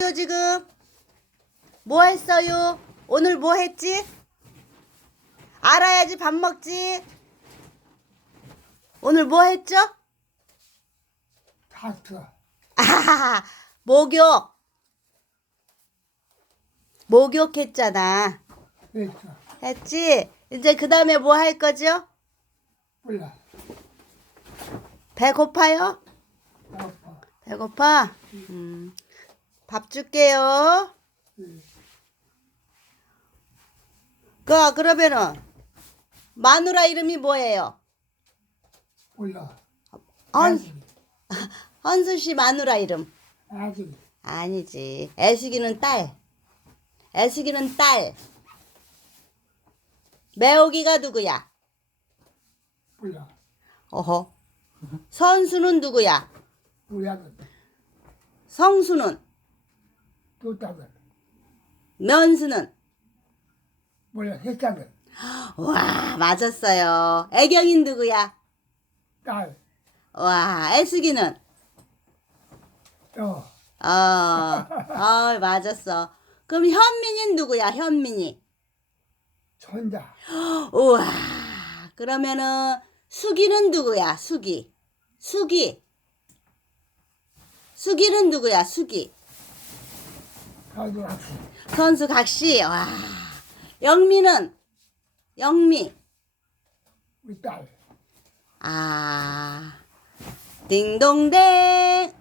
요 지금 뭐 했어요? 오늘 뭐 했지? 알아야지 밥 먹지. 오늘 뭐 했죠? 다투. 아하하 목욕 목욕했잖아. 그랬어. 했지? 이제 그 다음에 뭐 할 거죠? 몰라. 배고파요? 아파. 배고파? 음, 밥 줄게요. 응. 그 그러면은 마누라 이름이 뭐예요? 몰라. 헌 아직. 헌수 씨 마누라 이름 아직. 아니지. 애숙이는 딸. 애숙이는 딸. 매옥이가 누구야? 몰라. 어허. 선수는 누구야? 우야는 성수는 또 딸은 면수는 몰라. 셋째는 와 맞았어요. 애경인 누구야? 딸. 와 애숙이는 어. 어, 어 맞았어. 그럼 현민이는 누구야? 현민이. 손자. 우와. 그러면은 수기는 누구야? 수기. 수기. 수기는 누구야? 수기. 선수 각시. 와. 영미는 영미. 우리 딸. 아. 딩동댕.